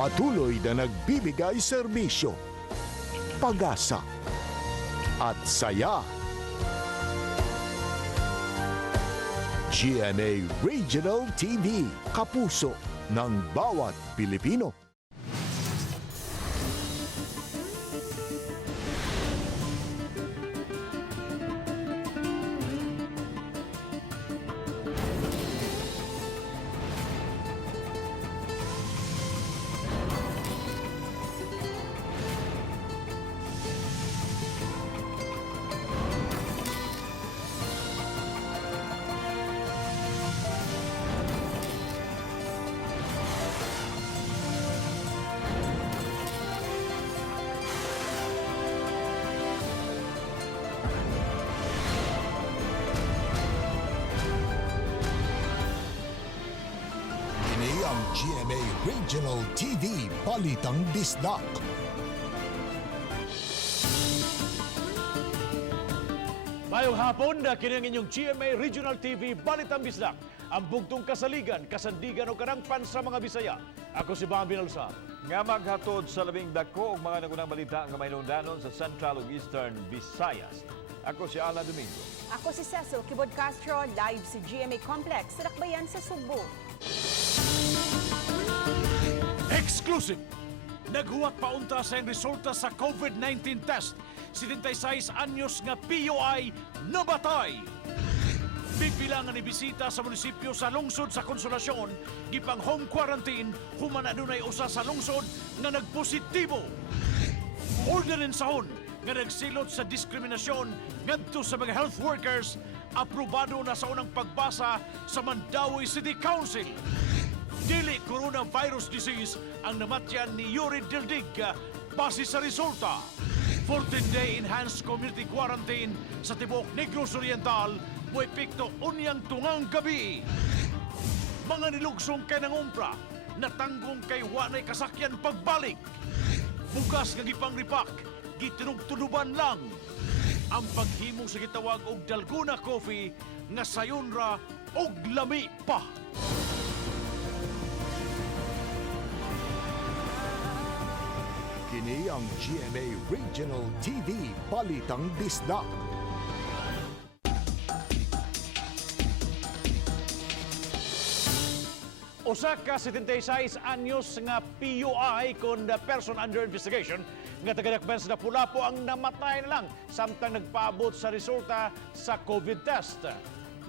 Patuloy na nagbibigay serbisyo, pag-asa at saya. GMA Regional TV, kapuso ng bawat Pilipino. Ang GMA Regional TV Balitang Bisdak. Mayong hapon na kini ang inyong GMA Regional TV Balitang Bisdak. Ang bugtong kasaligan, kasandigan o karangpan sa mga Bisaya. Ako si Abril nga maghatod sa labing dagku og mga nag-unang balita nga mahinungdanon sa Central ug Eastern Visayas. Ako si Ana Domingo. Ako si Cecil Kibod Castro, live sa GMA Complex sa Dakbayan sa Subo. Exclusive! Naghuwat paunta sa resulta sa COVID-19 test. 76 anyos nga PUI nabatay. Bibilangan ni bisita sa munisipyo sa lungsod sa Konsolasyon, gipang home quarantine, human adunay usa sa lungsod nga nagpositibo. Orderin sahon nga nagsilot sa diskriminasyon ngadto sa mga health workers, aprobado na sa unang pagbasa sa Mandawi City Council. Dili coronavirus disease ang namatyan ni Yuri Dildig base sa resulta. 14-day enhanced community quarantine sa tibok Negros Oriental mo epekto unyang tungang gabi. Mga nilugsong kay nangumpra, natanggong kay wanay kasakyan pagbalik. Bukas nga gipangripak, gitinugtuluban lang. Ang paghimong sa gitawag og dalguna coffee nga sayonra og lami pa. Kini ang GMA Regional TV Balitang Bisdak. Usa ka 76 anyos nga PUI kon person under investigation nga taga-Dakbayan sa Lapu-Lapu ang namatay na lang samtang nagpaabot sa resulta sa COVID test.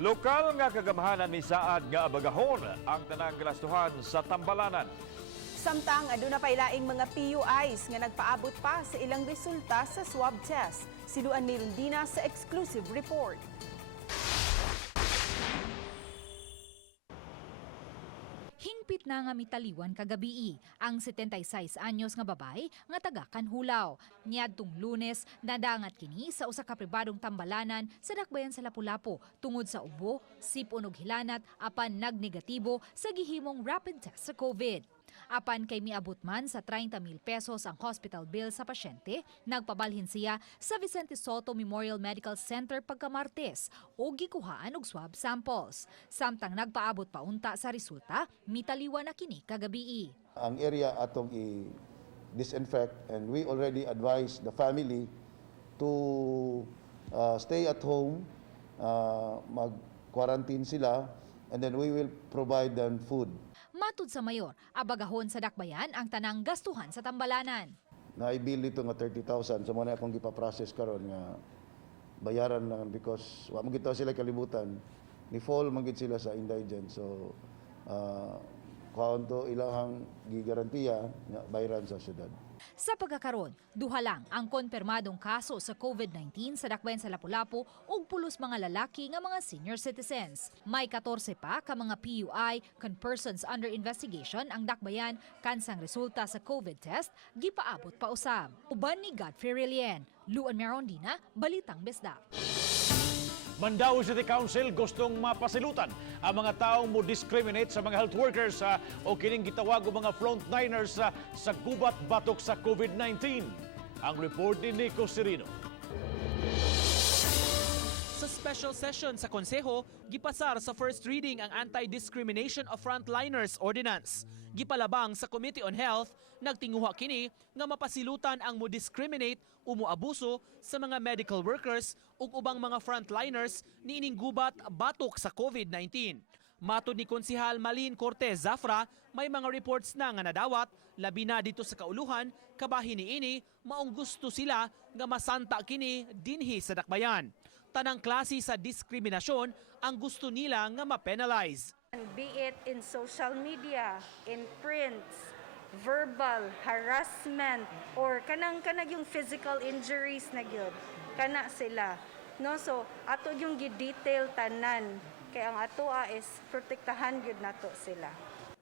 Lokal nga kagamahanan ni Saad nga abagahon ang tanang galastuhan sa Tambalanan. Samtang aduna pay laing mga PUIs nga nagpaabot pa sa ilang resulta sa swab test. Siluan ni Rondina sa exclusive report. Hingpit na nga mitaliwan kagabi ang 76 anyos nga babay nga taga Kanhulaw. Niadtong Lunes nadangat kini sa usa ka pribadong tambalanan sa Dakbayan sa Lapu-Lapu tungod sa ubo, sipon ug hilanat apan nagnegatibo sa gihimong rapid test sa COVID. Apan kay miabot man sa 30,000 pesos ang hospital bill sa pasyente, nagpabalhin siya sa Vicente Soto Memorial Medical Center pagkamartes o gikuhaan og swab samples. Samtang nagpaabot pa unta sa resulta, mitaliwan na kini kagabi. Ang area atong i-disinfect and we already advised the family to stay at home, mag-quarantine sila, and then we will provide them food. Matud sa mayor, abagahon sa Dakbayan ang tanang gastuhan sa tambalanan. Na-i-bill ito nga 30,000, so muna akong ipaprocess karon nga bayaran lang because wa man gito sila kalibutan. Ni fall man gid sila sa indigent. So kaon to ilahang gigarantiya nga bayaran sa syudad. Sa pagkakaroon, duha lang ang konfirmadong kaso sa COVID-19 sa Dakbayan sa Lapu-Lapu ug pulos mga lalaki nga mga senior citizens. May 14 pa ka mga PUI kon persons under investigation ang Dakbayan kansang resulta sa COVID test gipaabot pa usab. Uban ni Godfrey Rilien, Luan Merondina, Balitang Bisdak. Mandawi City Council gustong mapasilutan ang mga taong mo discriminate sa mga health workers o kining gitawag og mga frontliners sa gubat batok sa COVID-19. Ang report ni Nico Serino. special session sa konseho, gipasar sa first reading ang Anti-Discrimination of Frontliners Ordinance. Gipalabang sa Committee on Health, nagtinguha kini nga mapasilutan ang mo-discriminate o moabuso sa mga medical workers ug ubang mga frontliners niining gubat batok sa COVID-19. Matod ni Konsehal Malin Cortez Zafra, may mga reports na nga nadawat, labi na dito sa kauluhan, kabahin niini, maong gusto sila nga masanta kini dinhi sa dakbayan. Tanang klase sa diskriminasyon ang gusto nila nga ma-penalize. Be it in social media, in print, verbal harassment, or kanang yung physical injuries na gyud, kana sila. No, so ato yung gi-detail tanan. Kaya ang atoa is protektahan gyud nato sila.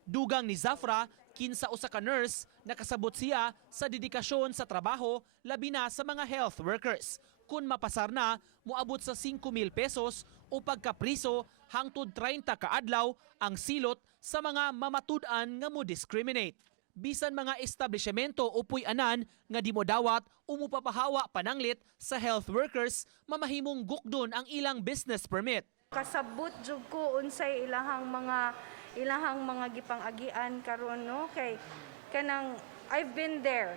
Dugang ni Zafra, kinsa usa ka nurse, nakasabot siya sa dedikasyon sa trabaho labi na sa mga health workers. Kung mapasar na, moabot sa 5,000 pesos o pagkapriso hangtod 30 ka adlaw ang silot sa mga mamatud-an nga mo discriminate. Bisan mga establishmento o puy-anan nga di mo dawat o mupapahawa pananglit sa health workers, mamahimong gukdon ang ilang business permit. Kasabot jud ko unsay ilahang mga gipang-agian karon, no, kay kanang I've been there.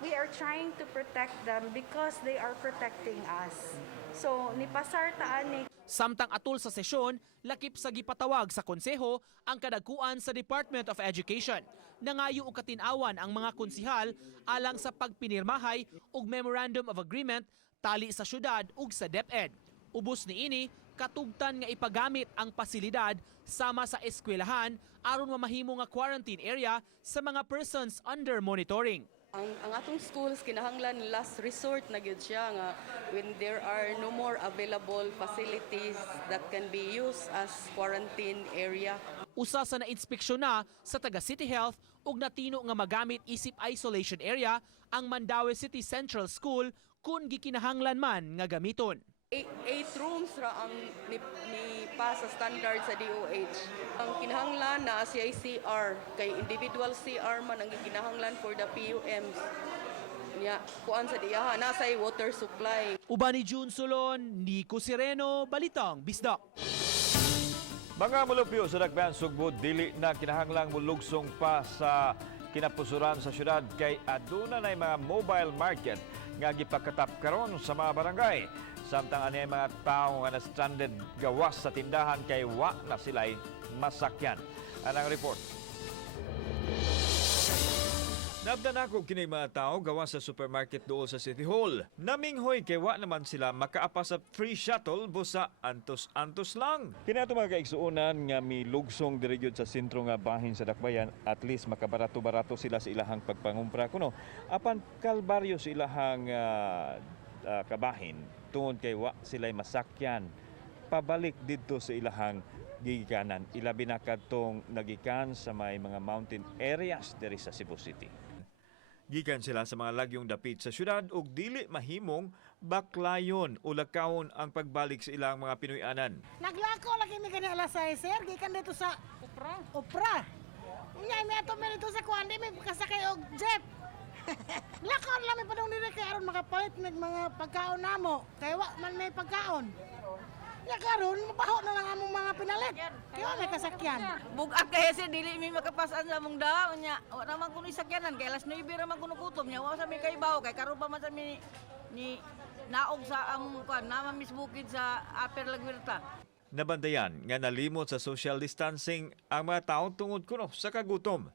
We are trying to protect them because they are protecting us. So ni pasar taan ni Samtang atol sa sesyon, lakip sa gipatawag sa konseho ang kadagkuan sa Department of Education. Nangayo og katin-awan ang mga konsehal alang sa pagpinirmahay og Memorandum of Agreement tali sa syudad ug sa DepEd. Ubos niini, katugtan nga ipagamit ang pasilidad sama sa eskwelahan aron mamahimo nga quarantine area sa mga persons under monitoring. Ang atong schools kinahanglan last resort na gyud siya nga when there are no more available facilities that can be used as quarantine area. Usa sa nainspeksyon na sa taga City Health ug natino nga magamit isip isolation area ang Mandaue City Central School kung gikinahanglan man nga gamiton. 8 rooms ra ang ni pa sa standard sa DOH. Ang kinahanglan na CICR kay individual CR man ang kinahanglan for the PUMs. Nya kuan sa diha nasay water supply. Uban ni June Solon, Nico Sireno, Balitang Bisdak. Mga mulupyo sa Dakbayan Sugbo, dili na kinahanglang mulugsong pa sa kinapusuran sa syudad kay aduna na mga mobile market nga gipakatap karon sa mga barangay. Samtang ani mga tao nga na-stranded gawas sa tindahan kay wa na sila'y masakyan. Anang report. Nabdan ako kini mga tao gawas sa supermarket dool sa City Hall. Naminghoy kay wa naman sila makaapa sa free shuttle busa antos-antos lang. Kini ato mga kaigsuonan nga milugsong diri gyud sa sentro nga bahin sa Dakbayan, at least makabarato-barato sila sa ilahang pagpangumpra kuno. Apan kalbaryo sa ilahang kabahin tungod kay wa sila'y masakyan pabalik didto sa ilahang gigikanan. Ilabi na kadtong nagikan sa may mga mountain areas diri sa Cebu City. Gikan sila sa mga lagyong dapit sa syudad ug dili mahimong baklayon o lakawon ang pagbalik sa ilang mga Pinoy-anan. Naglako lagi mi kani alas 6, sir, gikan dito sa Opra. Unya mi ato mi dito sa kuandi mi kasakay og jeep. Lakon lang mi padung diri kay aron makapalit mig mga pagkaon namo. Kay wa man may pagkaon. Ya karon mabaho na lang among mga pinalit. Kay wa may kasakyan. Bugak kay si dili mi makapasan sa among daw nya. Wa na man kuno sakyanan kay alas 9 ra man kuno kutom nya. Wa sa mi kay bawo kay karon pa man sa mi ni naog sa among kuan naman misbukid sa Upper Lagwirta. Nabandayan nga nalimot sa social distancing ang mga tao tungod kuno sa kagutom.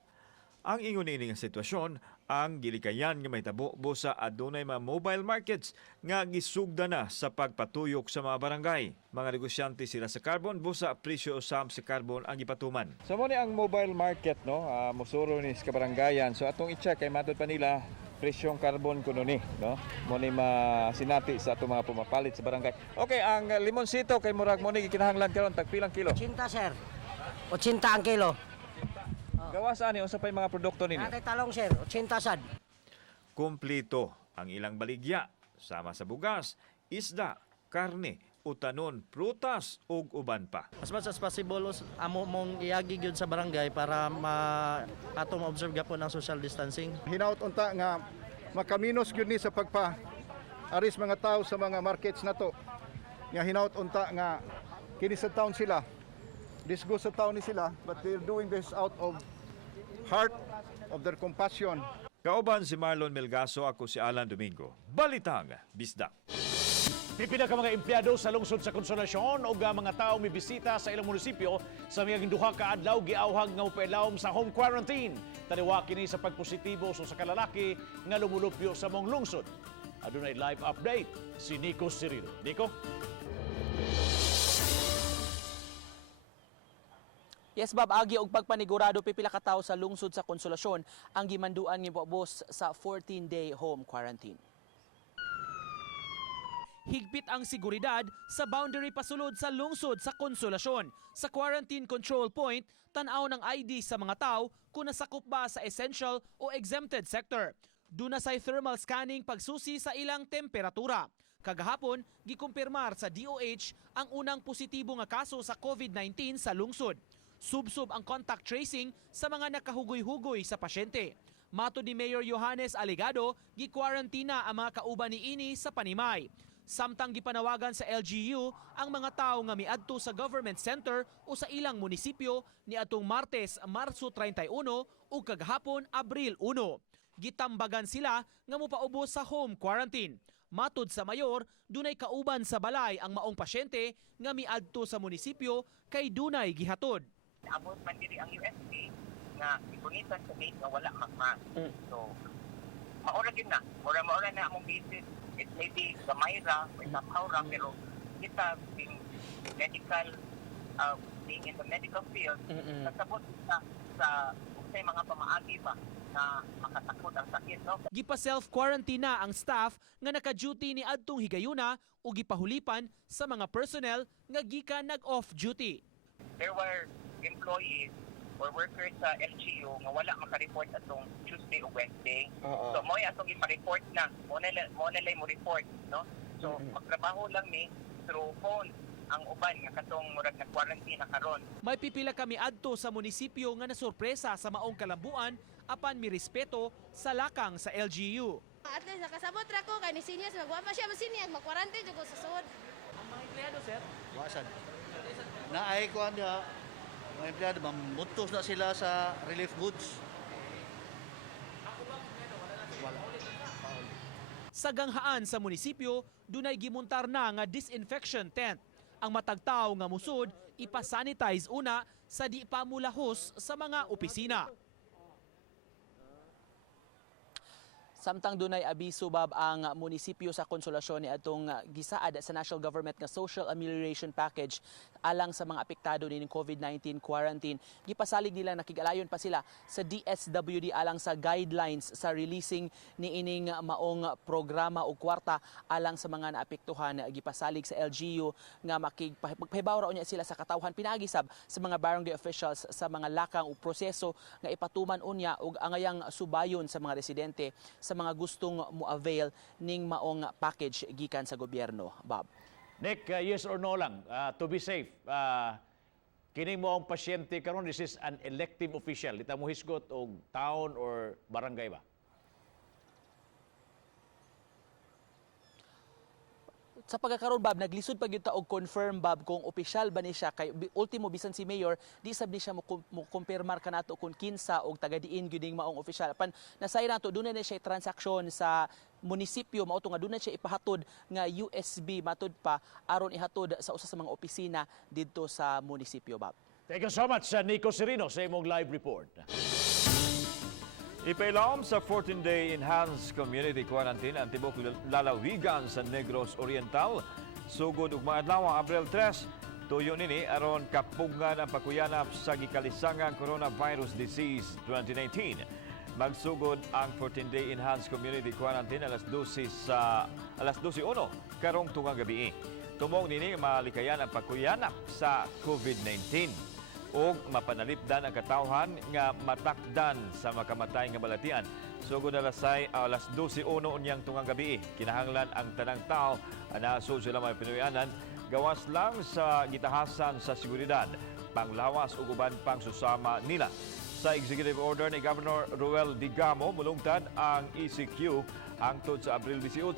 Ang ingon ini nga sitwasyon ang gilikayan nga mahitabo busa adunay mga mobile markets nga gisugda na sa pagpatuyok sa mga barangay. Mga negosyante sila sa carbon busa presyo usam sa carbon ang ipatuman. So mo ni ang mobile market no, musuro ni sa barangayan. So atong i-check kay matud pa nila presyong carbon kuno ni, no? Mo ni masinati sa ato mga pumapalit sa barangay. Okay, ang limonsito kay murag mo ni gikinahanglan karon tag pilang kilo? 80, sir. 80 ang kilo. Gawas ani usa pay mga produkto nini? Natay talong, sir. 80 sad. Kumplito ang ilang baligya sama sa bugas, isda, karne, utanon, prutas ug uban pa. As much as possible amo mong iagi gyud sa barangay para ato ma-observe gapon ang social distancing. Hinaut unta nga makaminos gyud ni sa pagpa aris mga tao sa mga markets nato. nga hinaut unta nga kini sa town sila. This goes sa town ni sila, but they're doing this out of heart of their compassion. Kauban si Marlon Melgaso, ako si Alan Domingo. Balitang Bisdak. Pipila ka mga empleyado sa lungsod sa Konsolasyon o mga tao may bisita sa ilang munisipyo sa mga duha ka adlaw giawhag nga mopailawom sa home quarantine. Taliwa kini sa pagpositibo sa kalalaki nga lumulupyo sa mong lungsod. Adunay live update si Nico Cirilo. Nico? Yes, Bob, agi og pagpanigurado pipila ka tawo sa lungsod sa Konsolasyon ang gimanduan nga boss sa 14-day home quarantine. Higpit ang seguridad sa boundary pasulod sa lungsod sa Konsolasyon. Sa quarantine control point, tan-aw ng ID sa mga tao kung nasakop ba sa essential o exempted sector. Duna say thermal scanning pagsusi sa ilang temperatura. Kagahapon, gikumpirmar sa DOH ang unang positibo nga kaso sa COVID-19 sa lungsod. Subsub ang contact tracing sa mga nakahugoy-hugoy sa pasyente. Mato ni Mayor Johannes Aligado, gi-quarantina ang mga kauban ni ini sa Panimay. Samtang gipanawagan sa LGU ang mga tao nga miadto sa government center o sa ilang munisipyo ni atong Martes, Marso 31 o kagahapon, Abril 1. Gitambagan sila nga mopaubos sa home quarantine. Matud sa mayor, dunay kauban sa balay ang maong pasyente nga miadto sa munisipyo kay dunay gihatod. Abot man diri ang USP nga ibunitan sa gate nga wala makma. So maura gyud na. Maura na among visit. It may be gamay ra, may somehow ra, pero kita being medical, being in the medical field, kasabot sa mga pamaagi pa na makatakot ang sakit, no? Gipa self-quarantine na ang staff nga naka-duty ni adtong higayuna o gipahulipan sa mga personnel nga gikan nag-off duty. There were employees or workers sa LGU nga wala maka-report atong Tuesday o Wednesday. So mo atong ipa-report na, mo na mo report, no? So magtrabaho lang ni through phone ang uban nga katong murag na quarantine na karon. May pipila kami adto sa munisipyo nga nasurpresa sa maong kalambuan apan mi respeto sa lakang sa LGU. At least nakasabot ra ko kay ni seniors magwama siya masinyag mag-quarantine jud ko sa sud. Ang mga empleyado, sir? Wasan. Naay ko anda mga empleyado, mamutos na sila sa relief goods. Sa ganghaan sa munisipyo, dunay gimuntar na nga disinfection tent. Ang matagtaw nga musud, ipasanitize una sa di pa mulahos sa mga opisina. Samtang dunay abiso, Bob, ang munisipyo sa Konsolasyon ni atong gisaad sa national government nga social amelioration package alang sa mga apektado ni COVID-19 quarantine. Gipasalig nila nakigalayon pa sila sa DSWD alang sa guidelines sa releasing ni ining maong programa o kwarta alang sa mga naapektuhan. Gipasalig sa LGU nga makigpahibaw ra unya sila sa katawhan pinagisab sa mga barangay officials sa mga lakang o proseso nga ipatuman unya og angayang subayon sa mga residente sa mga gustong mo-avail ning maong package gikan sa gobyerno, Bob. Nick, yes or no lang, to be safe, kini mo ang pasyente karon, this is an elective official. Ita mo hisgot og town or barangay ba? Sa pagkakaroon, Bob, naglisod pa gyud ta og confirm, Bob, kung opisyal ba ni siya kay ultimo bisan si mayor di sab ni siya mo kumpirmar kanato kung kinsa og taga-diin gyud ning maong opisyal. Pan nasay nato dunay na siya transaksyon sa munisipyo mao to nga dunay siya ipahatod nga USB matud pa aron ihatod sa usa sa mga opisina didto sa munisipyo, Bob. Thank you so much, Nico Cirino, sa imong live report. Ipailawom sa 14-day enhanced community quarantine ang tibok lalawigan sa Negros Oriental. Sugod ug maadlaw Abril 3, tuyo nini aron kapungan ang pagkuyanap sa gikalisangang coronavirus disease 2019. Magsugod ang 14-day enhanced community quarantine alas 12:01 karong tungang gabi. Tumong nini malikayan ang pagkuyanap sa COVID-19. O mapanalipdan ang katawhan nga matakdan sa makamatay nga balatian. Sugod alas 12:01 unyang tungang gabi, kinahanglan ang tanang tao anaso sila may pinuyanan gawas lang sa gitahasan sa seguridad, panglawas ug uban pang susama nila. Sa executive order ni Governor Ruel Digamo, mulungtad ang ECQ hangtod sa Abril 18.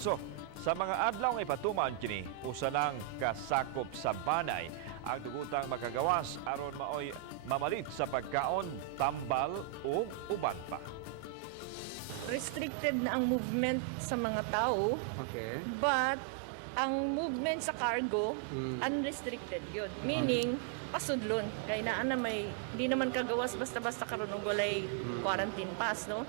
Sa mga adlaw nga ipatuman kini, usa nang kasakop sa banay ang tugutang makagawas aron maoy mamalit sa pagkaon, tambal o uban pa. Restricted na ang movement sa mga tao, but ang movement sa cargo, unrestricted yun. Meaning, pasudlon. Kaya na may, di naman kagawas basta-basta karon og walay quarantine pass, no?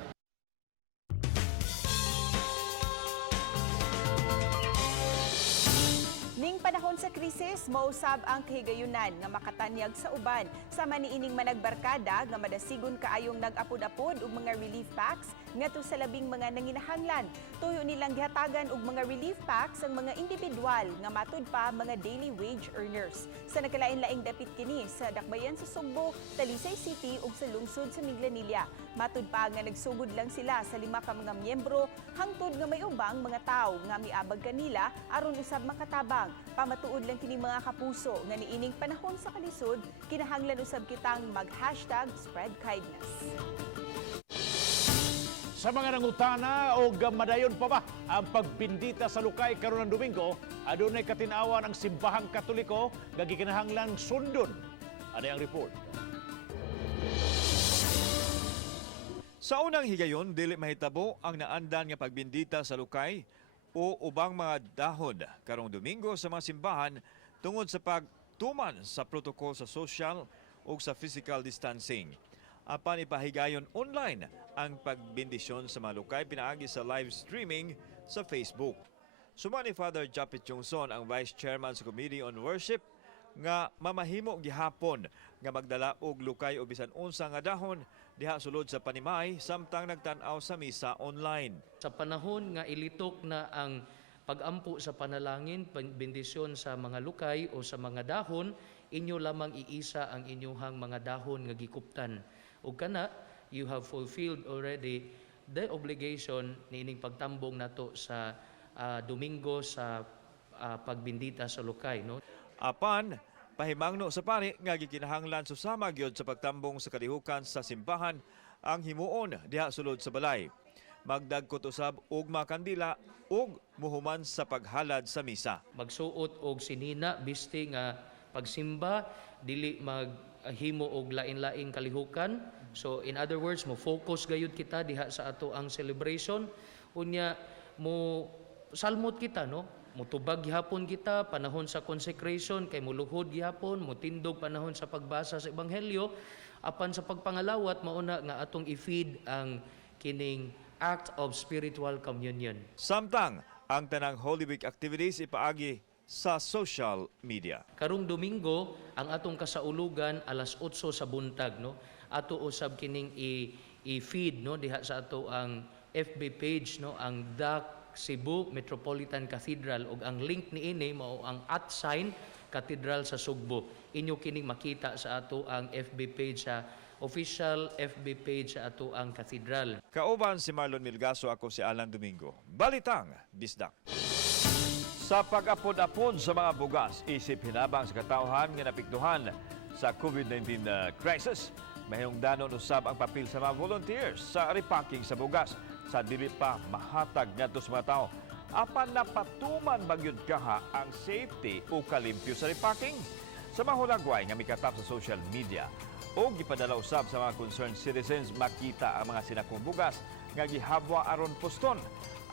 Ning panahon sa krisis, mausab ang kahigayunan nga makatanyag sa uban sa maniining managbarkada nga madasigon kaayong nag-apod-apod og mga relief packs ngadto sa labing mga nanginahanglan. Tuyo nilang gihatagan og mga relief packs ang mga individual nga matud pa mga daily wage earners. Sa nagkalain-laing dapit kini sa dakbayan sa Sugbo, Talisay City ug sa lungsod sa Minglanilla. Matud pa nga nagsugod lang sila sa 5 ka mga miyembro hangtod nga may ubang mga tawo nga miabag kanila aron usab makatabang. Pamatuod lang kini mga kapuso nga niining panahon sa kalisod, kinahanglan usab kitang mag-#spread kindness. Sa mga nangutana o madayon pa ba ang pagbindita sa lukay karon ng Domingo, adunay katinawan ang simbahang Katoliko nga gikinahanglan sundon. Ano ang report? Sa unang higayon, dili mahitabo ang naandan nga pagbindita sa lukay o ubang mga dahon karong Domingo sa mga simbahan tungod sa pagtuman sa protokol sa social o sa physical distancing. Apan ipahigayon online ang pagbindisyon sa mga lukay pinaagi sa live streaming sa Facebook. Suma ni Father Japit Jongson, ang Vice Chairman sa Committee on Worship, nga mamahimo gihapon nga magdala og lukay o bisan unsa nga dahon diha sulod sa Panimay samtang nagtan-aw sa misa online. Sa panahon nga ilitok na ang pag-ampo sa panalangin, bendisyon sa mga lukay o sa mga dahon, inyo lamang iisa ang inyuhang mga dahon nga gikuptan. O kana, you have fulfilled already the obligation niining pagtambong nato sa Domingo sa pagbindita sa lukay, no? Apan pahimangno sa pari nga gikinahanglan susama gyud sa pagtambong sa kalihukan sa simbahan ang himuon diha sulod sa balay. Magdagkot usab og makandila ug muhuman sa paghalad sa misa. Magsuot og sinina bisti nga pagsimba dili maghimo og lain-laing kalihukan. So in other words, mo focus gayud kita diha sa ato ang celebration, unya mo salmot kita, no? Mutubag gihapon kita panahon sa consecration kay muluhod gihapon, mutindog panahon sa pagbasa sa ebanghelyo, apan sa pagpangalawat mauna nga atong i-feed ang kining act of spiritual communion. Samtang ang tanang Holy Week activities ipaagi sa social media. Karong Domingo ang atong kasaulugan alas 8 sa buntag, no? Ato usab kining i-feed, no, diha sa ato ang FB page, no, ang Cebu Metropolitan Cathedral, ug ang link niini mao ang @ Cathedral sa Sugbo. Inyo kining makita sa ato ang FB page sa official FB page sa ato ang cathedral. Kauban si Marlon Milgaso, ako si Alan Domingo. Balitang Bisdak. Sa pag-apod-apod sa mga bugas, isip hinabang sa katauhan nga napiktuhan sa COVID-19 crisis, mahayong danon usab ang papel sa mga volunteers sa repacking sa bugas sa dili pa mahatag ngadto sa mga tao. Apan napatuman bagyod kaha ang safety o kalimpyo sa repacking. Sa mahulagway nga mikatap sa social media o gipadala usab sa mga concerned citizens makita ang mga sinakong bugas nga gihabwa aron poston.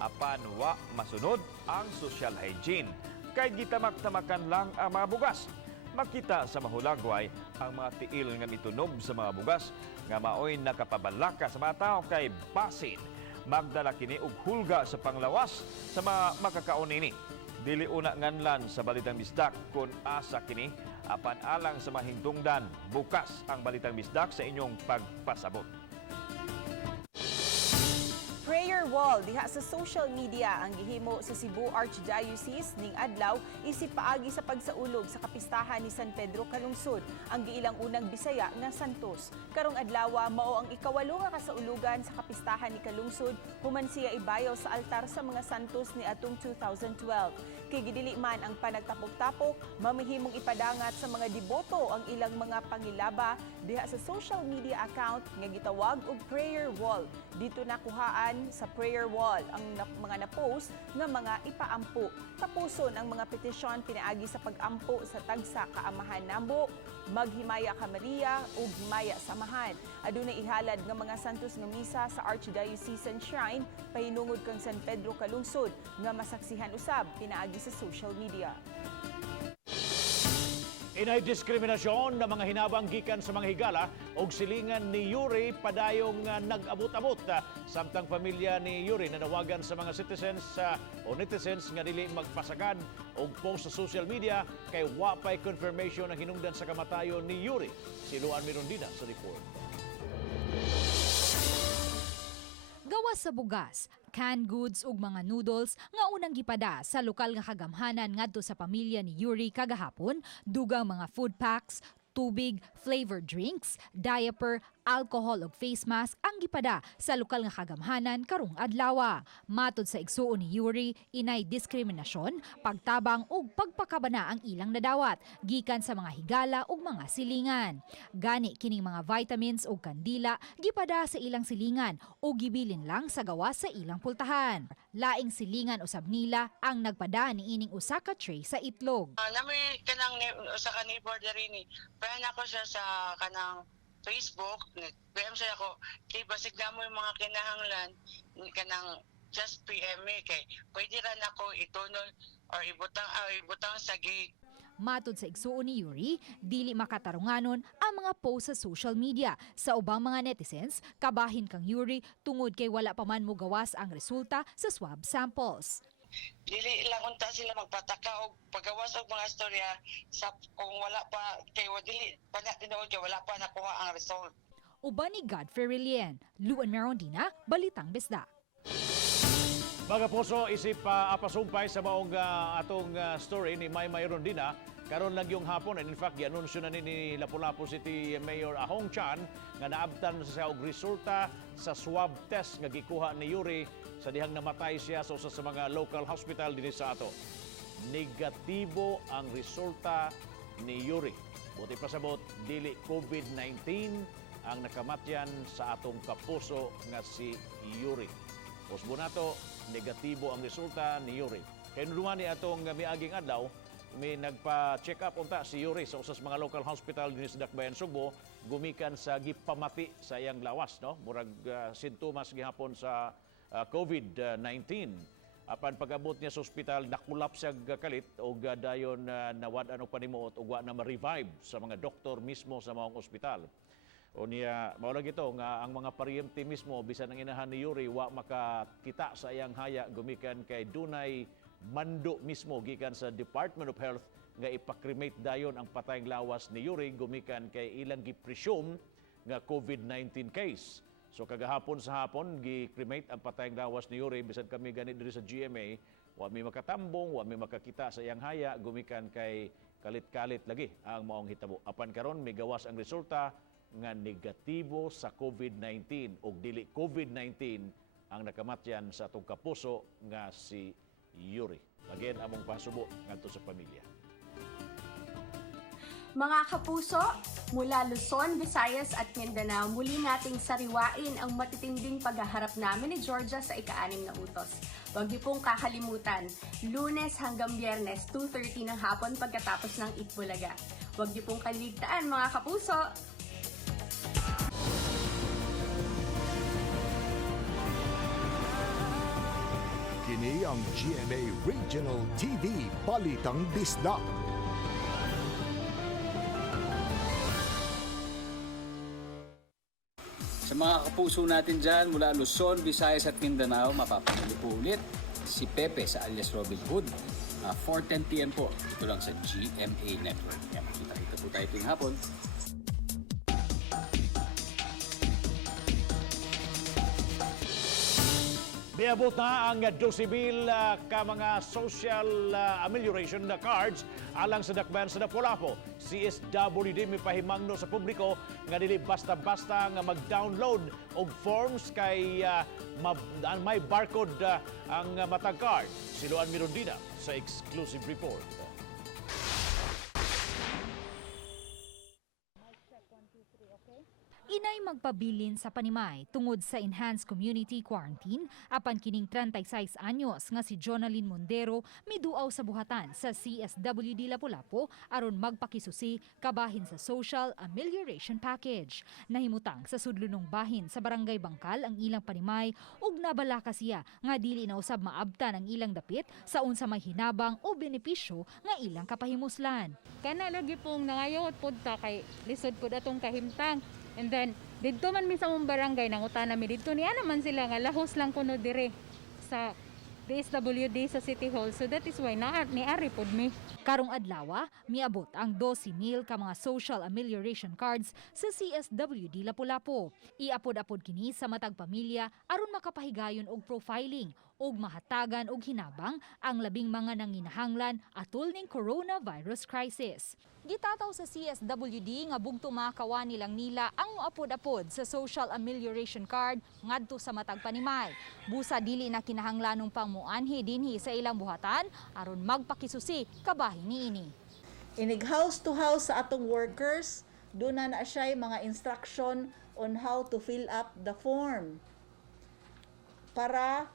Apan wa masunod ang social hygiene kay gitamak-tamakan lang ang mga bugas. Makita sa mahulagway ang mga tiil nga mitunog sa mga bugas nga maoy nakapabalaka sa mga tao kay basin magdala kini og hulga sa panglawas sa mga makakaon ini. Dili una nganlan sa Balitang Bisdak kung asa kini, apan alang sa mahingtungdan bukas ang Balitang Bisdak sa inyong pagpasabot. Prayer wall wall diha sa social media ang gihimo sa Cebu Archdiocese ning adlaw isip paagi sa pagsaulog sa kapistahan ni San Pedro kalungsod ang giilang unang Bisaya nga santos. Karong adlawa mao ang ikawalo nga kasaulugan sa kapistahan ni kalungsod human siya ibayaw sa altar sa mga santos ni atong 2012. Kay gidili man ang panagtapok-tapok, mamihimong ipadangat sa mga deboto ang ilang mga pangilaba diha sa social media account nga gitawag og prayer wall. Dito nakuhaan sa prayer wall ang mga na-post nga mga ipaampo. Tapuson ang mga petisyon pinaagi sa pag-ampo sa tagsa kaamahan nambo, maghimaya ka Maria ug himaya samahan. Adunay ihalad nga mga santos nga misa sa Archdiocesan Shrine pahinungod kang San Pedro kalungsod nga masaksihan usab pinaagi sa social media. Inay diskriminasyon na mga hinabang gikan sa mga higala og silingan ni Yuri padayong nag-abot-abot samtang pamilya ni Yuri nanawagan sa mga citizens o netizens nga dili magpasagad og post sa social media kay wa pay confirmation ang hinungdan sa kamatayon ni Yuri. Si Luan Mirondina sa report. Gawas sa bugas, canned goods ug mga noodles nga unang gipada sa lokal nga kagamhanan ngadto sa pamilya ni Yuri kagahapon, dugang mga food packs, tubig, flavored drinks, diaper, alcohol ug face mask ang gipada sa lokal nga kagamhanan karong adlawa. Matod sa igsuon ni Yuri, inay diskriminasyon, pagtabang ug pagpakabana ang ilang nadawat gikan sa mga higala ug mga silingan. Gani kining mga vitamins ug kandila gipada sa ilang silingan o gibilin lang sa gawas sa ilang pultahan. Laing silingan usab nila ang nagpada ni ining usa ka tray sa itlog. Nami kanang usa ka neighbor diri ni. Friend ako siya sa kanang Facebook, PM siya ako, kay basig na mo yung mga kinahanglan, kanang just PM me, kay pwede rin ako itunol or ibutang sa gate. Matod sa igsuon ni Yuri, dili makatarunganon ang mga post sa social media. Sa ubang mga netizens, kabahin kang Yuri tungod kay wala pa man mo gawas ang resulta sa swab samples. Dili lang unta sila magpataka og pagawas og mga istorya sa kung wala pa kay dili pa na tinuod kay wala pa nakuha ang result. Uban ni Godfrey Rilien, Luan Mirondina, Balitang Bisdak. Mga puso, isip apasumpay sa maong atong story ni Maymay Rondina. Karon lang yung hapon, and in fact, gianunsyo na ni Lapu-Lapu City Mayor Ahong Chan nga naabtan sa og resulta sa swab test nga gikuha ni Yuri sa dihang namatay siya sa usa sa mga local hospital dinhi sa ato. Negatibo ang resulta ni Yuri. Buti pasabot, dili COVID-19 ang nakamatyan sa atong kapuso nga si Yuri. Usbo nato, negatibo ang resulta ni Yuri. Kaya nuluman ni atong miaging adlaw, may nagpa-check up unta si Yuri sa usas mga local hospital dinhi sa Dakbayan, Sugbo, gumikan sa gipamati sa iyang lawas, no? Murag sintomas gihapon sa COVID-19. Apan pag-abot niya sa ospital, nakulap siya kalit o dayon nawad-an og panimuot ug wa na ma-revive sa mga doktor mismo sa maong ospital. O niya, maulag ito nga ang mga paryente mismo, bisan ang inahan ni Yuri, wa makakita sa iyang haya gumikan kay dunay mando mismo gikan sa Department of Health nga ipakremate dayon ang patayng lawas ni Yuri gumikan kay ilang gi-presume nga COVID-19 case. So kagahapon sa hapon gi-cremate ang patayng lawas ni Yuri bisan kami gani diri sa GMA, wa mi makatambong, wa mi makakita sa iyang haya gumikan kay kalit-kalit lagi ang maong hitabo. Apan karon may gawas ang resulta nga negatibo sa COVID-19 ug dili COVID-19 ang nakamatyan sa atong kapuso nga si Yuri. Again, among pasubo ngadto sa pamilya. Mga kapuso, mula Luzon, Visayas at Mindanao, muli nating sariwain ang matitinding paghaharap namin ni Georgia sa ika-6 na utos. Huwag niyo pong kakalimutan, Lunes hanggang Biyernes, 2:30 ng hapon pagkatapos ng Itbulaga. Huwag niyo pong kaligtaan mga kapuso! Kini ang GMA Regional TV Balitang Bisdak. Sa mga kapuso natin dyan mula Luzon, Visayas at Mindanao, mapapatuloy po ulit si Pepe sa alias Robin Hood. 4:10 PM po. Ito lang sa GMA Network. Yan, makita-kita po tayo tuwing hapon. Miabot na ang 12,000 ka mga social amelioration na cards alang sa dakbayan sa Lapu-Lapu. CSWD may pahimangno sa publiko nga dili basta-basta nga mag-download og forms kay may barcode ang matag card. Siluan Mirondina sa exclusive report. Inay magpabilin sa panimay tungod sa enhanced community quarantine apan kining 36 anyos nga si Jonalyn Mondero miduaw sa buhatan sa CSWD Lapu-Lapu aron magpakisusi kabahin sa social amelioration package. Nahimutang sa sudlunong bahin sa Barangay Bangkal ang ilang panimay ug nabalaka siya nga dili na usab maabtan ang ilang dapit sa unsa may hinabang o benepisyo nga ilang kapahimuslan. Kana lagi pong nangayot pod ta kay lisod pod atong kahimtang. And then, dito man mi sa mong barangay, nangutana mi dito, niya naman sila nga lahos lang kuno dire sa DSWD sa City Hall. So that is why niari pod mi. Karong adlawa, miabot ang 12,000 ka mga social amelioration cards sa CSWD Lapu-Lapu. Iapod-apod kini sa matag pamilya aron makapahigayon og profiling ug mahatagan og hinabang ang labing mga nanginahanglan atol ning coronavirus crisis. Gitataw sa CSWD nga bugto makawan nilang nila ang apod-apod sa social amelioration card ngadto sa matag panimay. Busa dili na kinahanglanong pamuanhi dinhi sa ilang buhatan aron magpakisusi kabahin niini. Inig house to house sa atong workers, doon na siya mga instruction on how to fill up the form para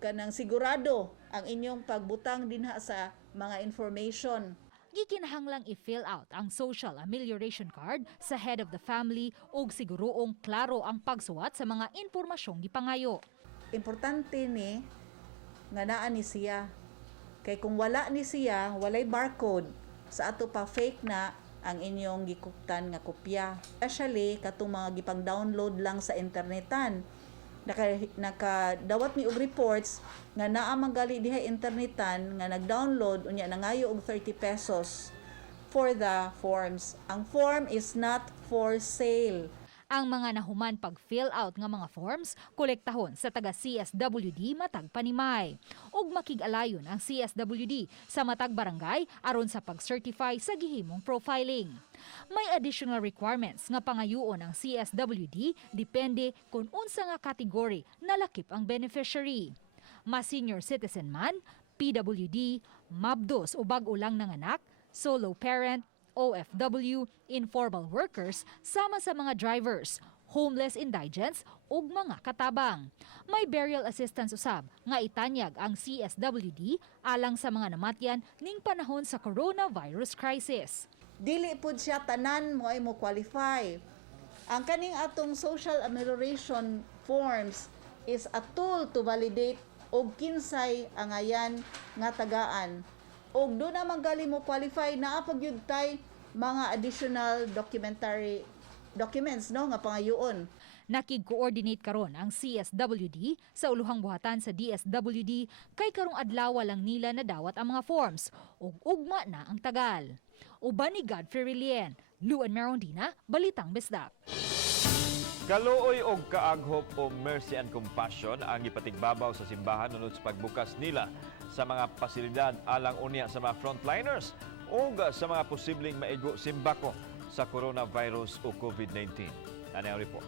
kanang sigurado ang inyong pagbutang dinha sa mga information. Gikinahanglang i-fill out ang social amelioration card sa head of the family ug siguroong klaro ang pagsuwat sa mga impormasyong gipangayo. Importante ni nga naa ni siya. Kay kung wala ni siya, walay barcode, sa ato pa fake na ang inyong gikuptan nga kopya. Actually, katong mga gipang-download lang sa internetan. Nakadawat mi og reports nga naa manggali diha internetan nga nag-download unya nangayo og 30 pesos for the forms. Ang form is not for sale. Ang mga nahuman pag-fill out nga mga forms kolektahon sa taga CSWD matag panimay. Ug makig-alayon ang CSWD sa matag barangay aron sa pag-certify sa gihimong profiling. May additional requirements nga pangayuon ang CSWD depende kung unsa nga kategory nalakip ang beneficiary. Mas senior citizen man, PWD, mabdos o bag-o lang nanganak, solo parent, OFW, informal workers, sama sa mga drivers, homeless indigents ug mga katabang. May burial assistance usab nga itanyag ang CSWD alang sa mga namatyan ning panahon sa coronavirus crisis. Dili pud siya tanan mo ay mo qualify. Ang kaning atong social amelioration forms is a tool to validate og kinsay ang ayan nga tagaan. Og doon naman gali mo qualify na pagyud tay mga additional documentary documents no nga pangayoon. Nakig-coordinate karon ang CSWD sa uluhang buhatan sa DSWD kay karong adlaw lang nila nadawat ang mga forms ug ugma na ang tagal. Uban ni Godfrey Rilien, Luan Merondina, Balitang Bisdak. Kaluoy og kaaghop o mercy and compassion ang ipatigbabaw sa simbahan unod sa pagbukas nila sa mga pasilidad alang unya sa mga frontliners o sa mga posibleng maigo simbako sa coronavirus o COVID-19. Ano ang report?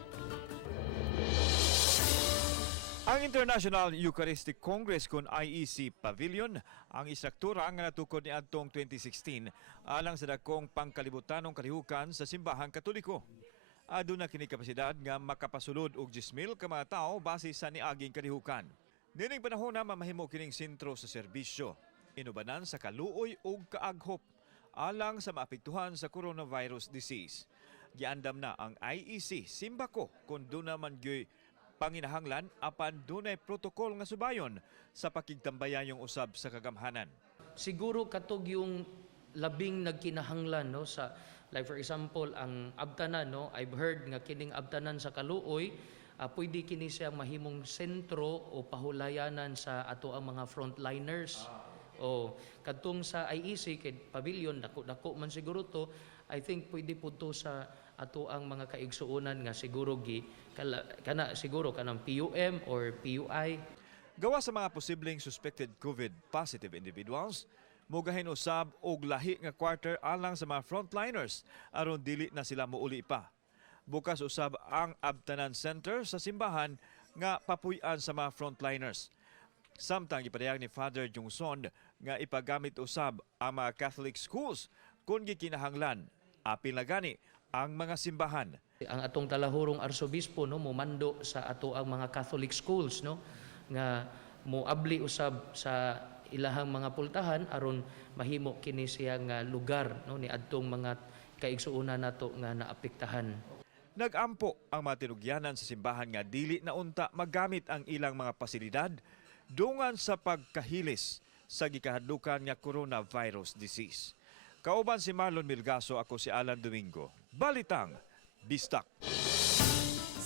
Ang International Eucharistic Congress kun IEC Pavilion ang istruktura nga natukod ni adtong 2016 alang sa dakong pangkalibutanong kalihukan sa simbahang Katoliko. Aduna kini kapasidad nga makapasulod og 10,000 ka mga tawo base sa niaging kalihukan. Nining panahon na mamahimo kining sentro sa serbisyo, inubanan sa kaluoy ug kaaghop alang sa maapektuhan sa coronavirus disease. Giandam na ang IEC simbako kun duna man gyoy panginahanglan apan dunay protokol nga subayon sa pakigtambayan yung usab sa kagamhanan. Siguro katog yung labing nagkinahanglan no sa like for example ang abtanan no, I've heard nga kining abtanan sa kaluoy pwede kini siya mahimong sentro o pahulayanan sa ato ang mga frontliners. O kadtong sa IEC kay pavilion dako man siguro to, I think pwede po to sa ato ang mga kaigsuonan nga siguro siguro kanang PUM or PUI. Gawa sa mga posibleng suspected COVID positive individuals, mugahin usab og lahi nga quarter alang sa mga frontliners aron dili na sila muuli pa. Bukas usab ang Abtanan Center sa simbahan nga papuy-an sa mga frontliners. Samtang ipadayag ni Father Jungson nga ipagamit usab ang mga Catholic schools kung gikinahanglan. Apil na gani ang mga simbahan. Ang atong talahurong arsobispo no momando sa ato ang mga Catholic schools no nga moabli usab sa ilahang mga pultahan aron mahimo kini siya nga lugar no ni adtong mga kaigsuonan nato nga naapektahan. Nagampo ang mga tinugyanan sa simbahan nga dili na unta magamit ang ilang mga pasilidad dungan sa pagkahilis sa gikahadlukan nga coronavirus disease. Kauban si Marlon Milgaso, ako si Alan Domingo. Balitang Bisdak.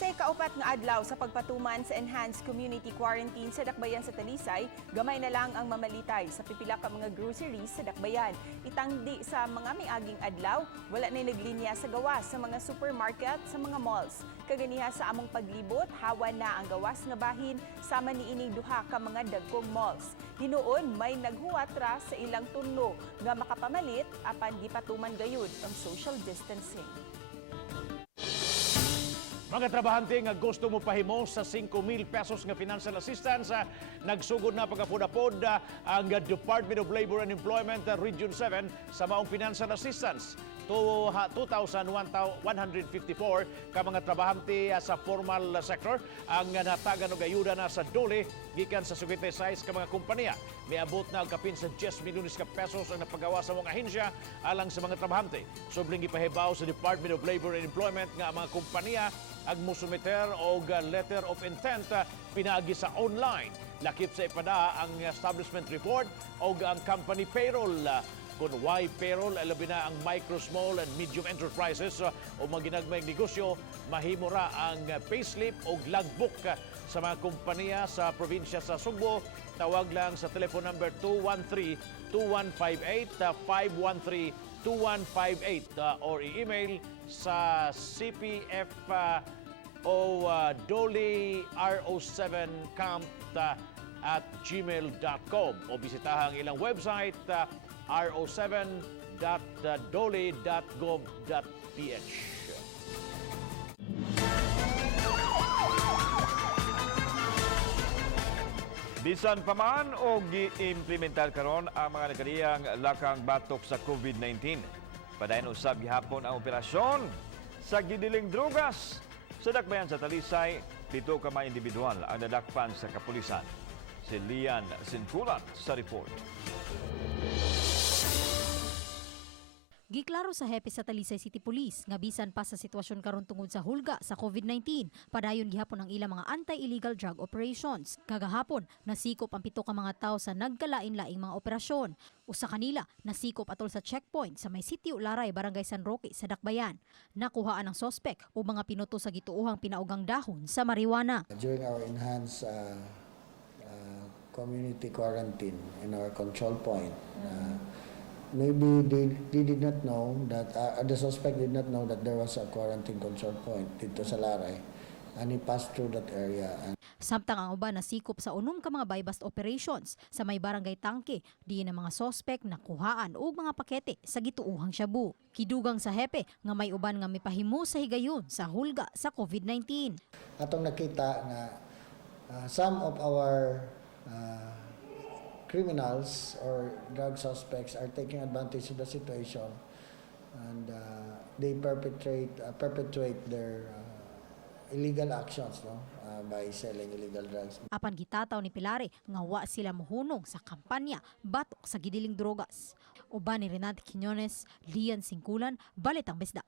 Sa ikaupat nga adlaw sa pagpatuman sa enhanced community quarantine sa Dakbayan sa Talisay, gamay na lang ang mamalitay sa pipila ka mga groceries sa Dakbayan. Itangdi sa mga miaging adlaw, wala na naglinya sa gawas sa mga supermarket sa mga malls. Kaganiha sa among paglibot, hawa na ang gawas nga bahin sama niining duha ka mga dagkong malls. Hinuon may naghuwat ra sa ilang turno nga makapamalit apan gipatuman gayud ang social distancing. Mga trabahante nga gusto mo pahimo sa 5,000 pesos nga financial assistance, nagsugod na pagkapod-apod ang Department of Labor and Employment Region 7 sa maong financial assistance. 2,154 ka mga trabahante sa formal sector ang natagan og ayuda na sa dole gikan sa 76 ka mga kompanya. Miabot na og kapin sa 10 milyones ka pesos ang napagawa sa mga ahensya alang sa mga trabahante. Subling gipahibaw sa Department of Labor and Employment nga ang mga kompanya ag musumiter og letter of intent pinaagi sa online. Lakip sa ipada ang establishment report og ang company payroll. Kung why payroll, labi na ang micro, small and medium enterprises o mga ginagmayang negosyo, mahimo ra ang payslip o logbook sa mga kompanya sa probinsya sa Sugbo. Tawag lang sa telephone number 213-2158, 513-2158 or i-email sa CPF o dollyro7camp@gmail.com o bisitahan ang ilang website ro7.dolly.gov.ph. Bisan pa man o gi-implementar karon ang mga nagariyang lakang batok sa COVID-19. Padayon usab gihapon ang operasyon sa gidiling drugas. Sa Dakbayan sa Talisay, 7 ka mga individual ang nadakpan sa kapulisan. Si Lian Sinkulan sa report. Giklaro sa hepe sa Talisay City Police nga bisan pa sa sitwasyon karon tungod sa hulga sa COVID-19, padayon gihapon ang ilang mga anti-illegal drug operations. Kagahapon, nasikop ang 7 ka mga tawo sa nagkalain-laing mga operasyon. Usa kanila nasikop atol sa checkpoint sa may Sitio Laray, Barangay San Roque sa Dakbayan. Nakuhaan ang sospek o mga pinuto sa gituohang pinaugang dahon sa marijuana. During our enhanced community quarantine in our control point, maybe they did not know that, the suspect did not know that there was a quarantine control point dito sa Laray, and he passed through that area. Samtang ang uban nasikop sa 6 ka mga buy-bust operations sa may barangay Tangke, diin ang mga suspect nakuhaan og mga pakete sa gituuhang shabu. Kidugang sa hepe nga may uban nga mipahimo sa higayon sa hulga sa COVID-19. Atong nakita nga some of our criminals or drug suspects are taking advantage of the situation, and they perpetuate their illegal actions by selling illegal drugs. Apan gitataw ni Pilare nga wa sila mohunong sa kampanya batok sa gidiling drogas. Uban ni Renate Quiñones, Lian Singkulan, Balitang Bisdak.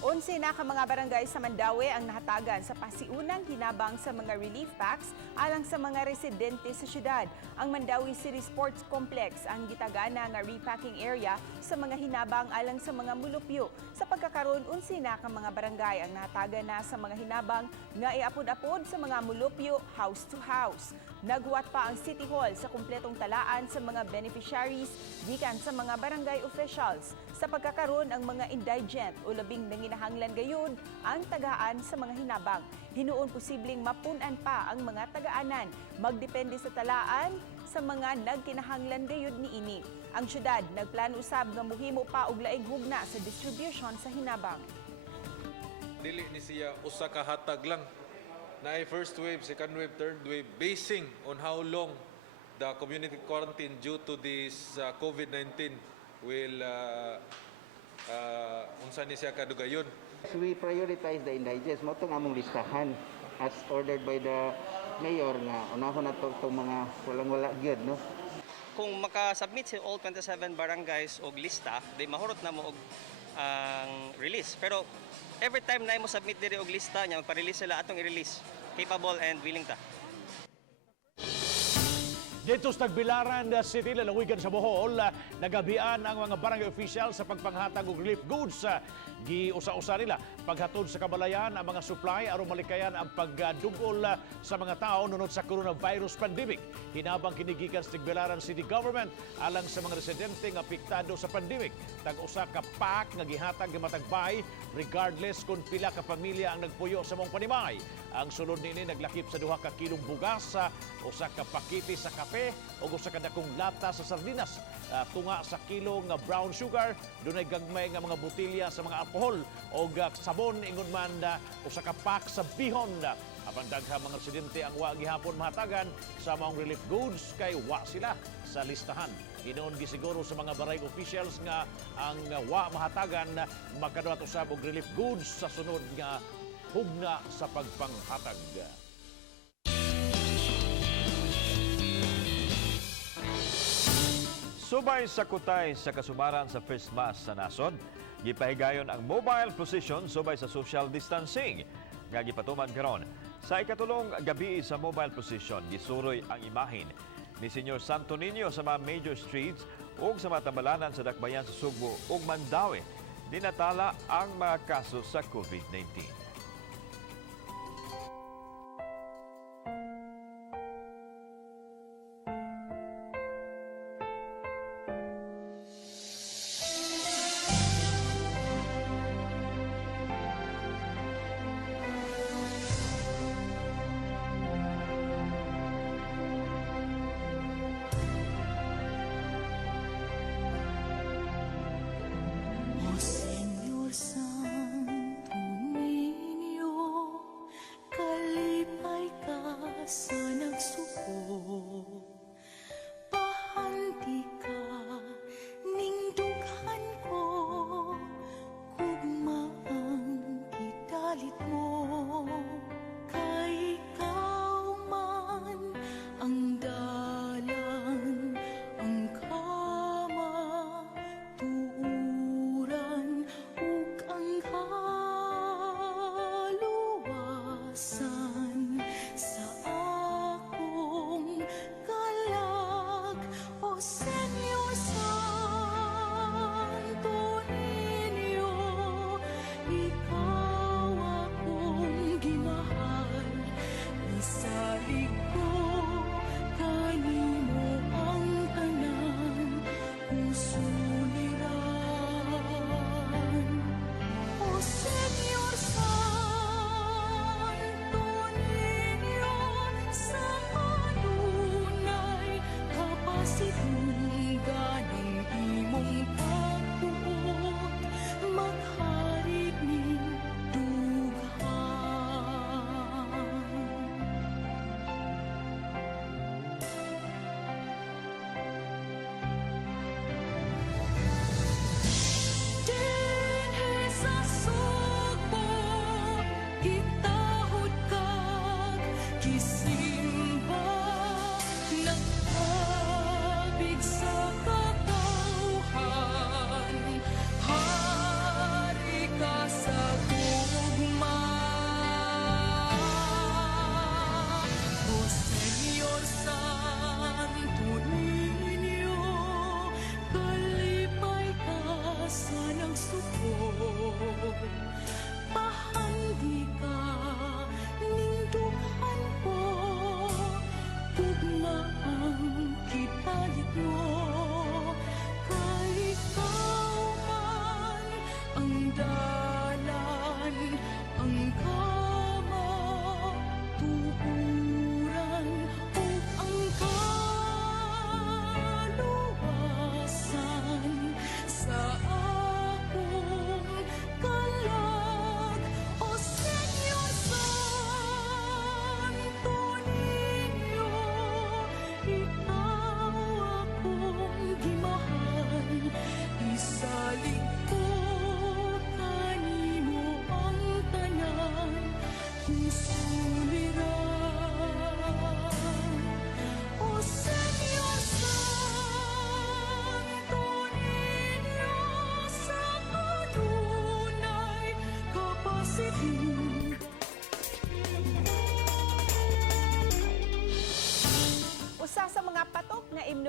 11 na ka mga barangay sa Mandaue ang nahatagan sa pasiunang hinabang sa mga relief packs alang sa mga residente sa syudad. Ang Mandaue City Sports Complex ang gitagana nga repacking area sa mga hinabang alang sa mga mulupyo. Sa pagkakaroon, 11 na ka mga barangay ang nahatagan na sa mga hinabang nga iapod-apod sa mga mulupyo house to house. Naghuwat pa ang City Hall sa kumpletong talaan sa mga beneficiaries gikan sa mga barangay officials. Sa pagkakaroon, ang mga indigent o labing nanginahanglan gayud ang tagaan sa mga hinabang. Hinuon posibleng mapunan pa ang mga tagaanan. Magdepende sa talaan sa mga nagkinahanglan gayud niini. Ang syudad nagplano usab nga muhimo pa og laing hugna sa distribution sa hinabang. Dili ni siya usa ka hatag lang. Na first wave, second wave, third wave, basing on how long the community quarantine due to this COVID-19 will unsa ni siya kadugayon. We prioritize the indigents. Mo itong among listahan as ordered by the mayor nga unahon na itong mga walang-wala gyud, no? Kung makasubmit si all 27 barangays og lista, di mahurot na mo og ang release. Pero every time na mo submit diri og lista nya magpa-release sila atong i-release. Capable and willing ta. Dito sa Tagbilaran City, lalawigan sa Bohol, nagabian ang mga barangay official sa pagpanghatag og relief goods. Giusa-usa nila paghatod sa kabalayan ang mga supply aron malikayan ang pagdugol sa mga tao nunod sa coronavirus pandemic. Hinabang kinigikan sa Tagbilaran City Government alang sa mga residente nga apektado sa pandemic. Tag-usa ka pack nga gihatag nga matagbay regardless kung pila ka pamilya ang nagpuyo sa mong panimay. Ang sulod nini naglakip sa 2 ka kilong bugas, usa ka pakiti sa kape o usa ka dakong lata sa sardinas, tunga sa kilo nga brown sugar, dunay gagmay nga mga botilya sa mga alcohol o sabon ingon man usa ka pack sa bihon. Apan daghang mga residente ang wa gihapon mahatagan sa maong relief goods kay wa sila sa listahan. Ginoon gisiguro sa mga barangay officials nga ang wa mahatagan makaduat usab og relief goods sa sunod nga hugna sa pagpanghatag. Subay sa kutay sa kasumaran sa First Mass sa nasod, gipahigayon ang mobile procession subay sa social distancing. Nga gipatuman karon sa ikatulong gabi sa mobile procession, gisuroy ang imahin ni Senyor Santo Niño sa mga major streets ug sa mga tambalanan sa dakbayan sa Sugbo ug Mandaue. Dinatala ang mga kaso sa COVID-19. Hari ka sa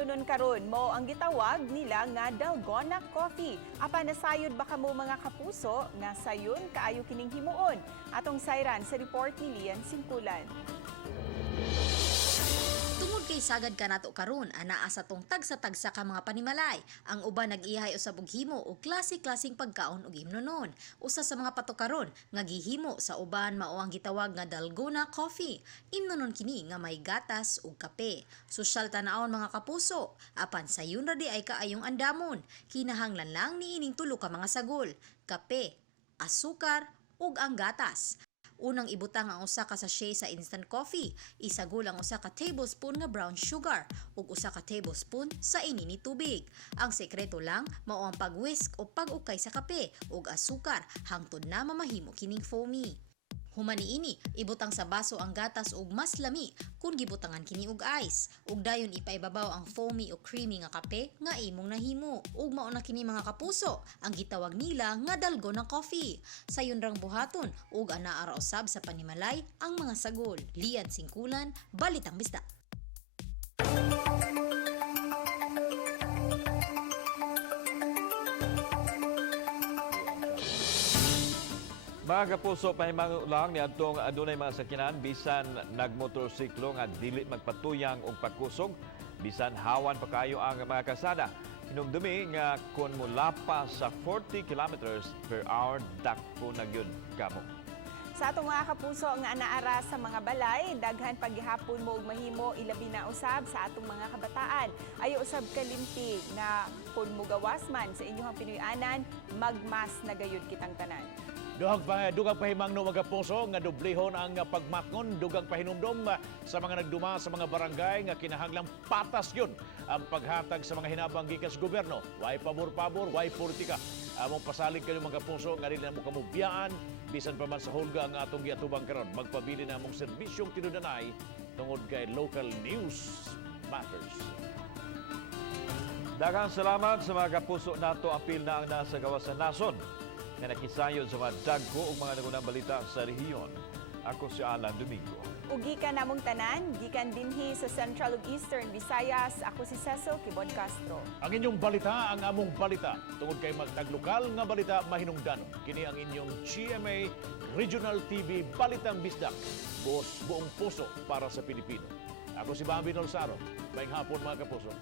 Imnunon karon mo ang gitawag nila nga dalgona coffee. Apan nasayod ba kamo mga kapuso nga sayon kaayo kining himuon? Atong sayran sa report ni Lian Singkulan. Tungod kay sagad ka nato karon anaa sa tong tagsa-tagsa ka mga panimalay, ang uban nag-ihay usab og himo og klase-klaseng pagkaon ug himnonon. Usa sa mga pato karon nga gihimo sa uban mao ang gitawag nga dalgona coffee. Imnonon kini nga may gatas ug kape. Sosyal tan-awon mga kapuso, apan sayon ra di ay kaayong andamon. Kinahanglan lang niining tulo ka mga sagol: kape, asukar ug ang gatas. Unang ibutang ang usa ka sachet sa instant coffee, isagol ang usa ka tablespoon nga brown sugar ug usa ka tablespoon sa inini tubig. Ang sekreto lang mao ang pag-whisk o pag-ukay sa kape ug asukar hangtod na mamahimo kining foamy. Human niini, ibutang sa baso ang gatas ug mas lami kung gibutangan kini og ice. Ug dayon ipaibabaw ang foamy o creamy nga kape nga imong nahimo. Ug mao na kini mga kapuso, ang gitawag nila nga dalgona coffee. Sayon rang buhaton ug anaa ra usab sa panimalay ang mga sagol. Lian Singkulan, Balitang Bisdak. Mga kapuso, pahimango lang ni adtong adunay mga sakyanan bisan nagmotorsiklo nga dili magpatuyang og pagkusog, bisan hawan pa kayo ang mga kasada. Hinumdumi nga kun mulapa sa 40 kilometers per hour dagku na gyud kamo. Sa atong mga kapuso nga anaara sa mga balay, daghan paghihapon mo og mahimo ilabi na usab sa atong mga kabataan. Ayo usab kalimti nga kun mugawas man sa inyong Pinoyanan, magmas na gayud kitang tanan. Dugang pahimangno mga puso nga dublihon ang pagmatngon, dugang pahinumdom sa mga nagduma sa mga barangay nga kinahanglang patas yun ang paghatag sa mga hinabang gikan sa gobyerno. Way pabor-pabor, way politika. Among pasalig kayo mga puso nga rin na mo kamubiyaan bisan pa man sa hulga nga atong giatubang karon. Magpabili na mong serbisyong tinudanay tungod kay local news matters. Daghang salamat sa mga kapuso nato apil na ang nasa gawas sa nason na nakisayod sa mga dagku o mga nag-unang balita sa rehiyon. Ako si Alan Domingo. Ug gikan namong tanan, gikan dinhi sa Central ug Eastern Visayas, ako si Cecil Kibon Castro. Ang inyong balita, ang among balita. Tungod kay magtaglokal nga balita mahinungdanon. Kini ang inyong GMA Regional TV Balitang Bisdak. Buong puso para sa Pilipino. Ako si Bambi Nolsaro. Maayong hapon mga kapuso.